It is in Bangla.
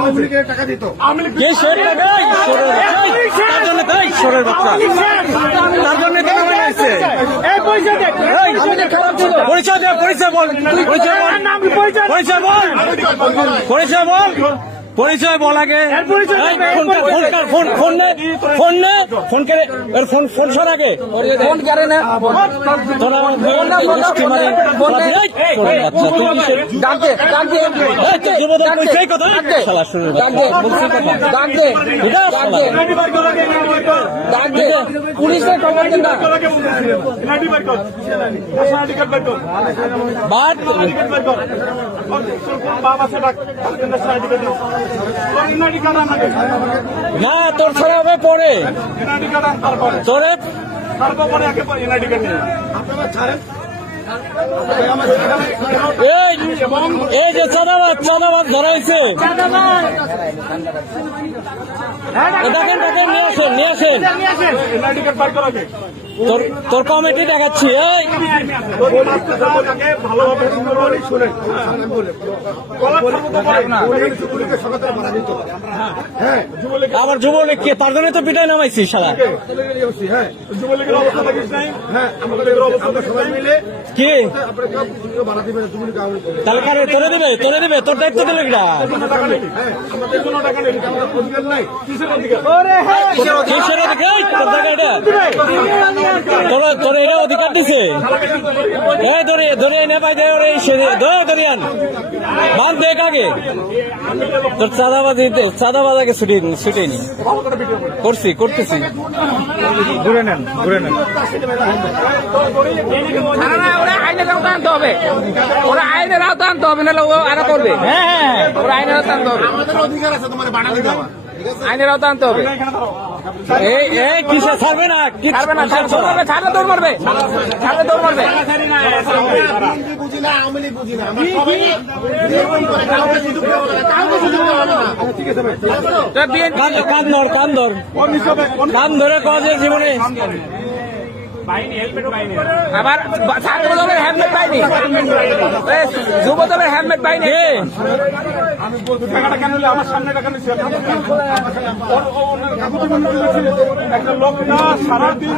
আওয়ামী লীগের টাকা দিত। কে ঈশ্বরের টাকা তার জন্য তাই ঈশ্বরের বাচ্চা। তার জন্য তো নামে পরিচয় দে পরিচয় বল পরিচয় বল। পরিচয় বল। পরিচয় বল। পরিচয় বল আগে। ফোন ফোন কর, ফোন ফোন নে ফোন নে ফোন করে এর ফোন ফোন সর আগে। ফোন করে না। ডাক দে ডাক তোর বাচ্চা তুই কিসের ডাকতে ডাকতে এই, তোর জীবনের পরিচয় কথা শালা শুনে ডাকতে বলছি কথা ডাকতে এটা শালা। ডাকতে পুলিশের খবর দেন। না না তোর ছাড়া হবে পরে। তোরে এই এই যে চাঁদাবাদ চাঁদাবাদ ধরাইছে। এ দেখেন দেখেন নিয়ে আসেন। নিয়ে আসেন। তোর তোর কমিটি দেখাচ্ছি এই। হ্যাঁ আমার যুবলীগ কে তার জন্য তো পিটাই নামাইছি সারা হ্যাঁ হ্যাঁ কি? তাহলে কারে তোরে দিবে তোরে দিবে তোর দায়িত্ব দিলে কিরা? আমাদের কোনো টাকা নেই আমাদের অধিকার নাই। কিসের অধিকার কিসের অধিকার? তোর জায়গা এটা। তোর তোর এটা অধিকার দিছে? এই ধরে ধরে এনে পাই যায় ওরে ধরে ধরিয়ান। বান দেখ আগে। তোর চাঁদাবাজি চাঁদাবাজ আগে ছুটি ছুটে নি। করছি করতেছি। ঘুরে নেন ঘুরে নেন। না না ওরা আইনের আওতা আনতে হবে। নাহলে ও আরও করবে। হ্যাঁ ওরা আইনের আওতা আনতে হবে। আমাদের অধিকার আছে তোমার বানাতে দেওয়া। আইনের আওতা আনতে হবে। ছাড়বে না? কি ছাড়বে না ছাড়বে দৌড় মারবে। ছাড়বে দৌড় মারবে। কান কান ধর কান ধর। কান ধরে কজের জীবনে। আবার ছাত্র দলের হেলমেট পাইনি যুব দলের হেলমেট পাইনি আমি টাকাটা কেন আমার সামনে টাকা একটা লোক না সারাদিন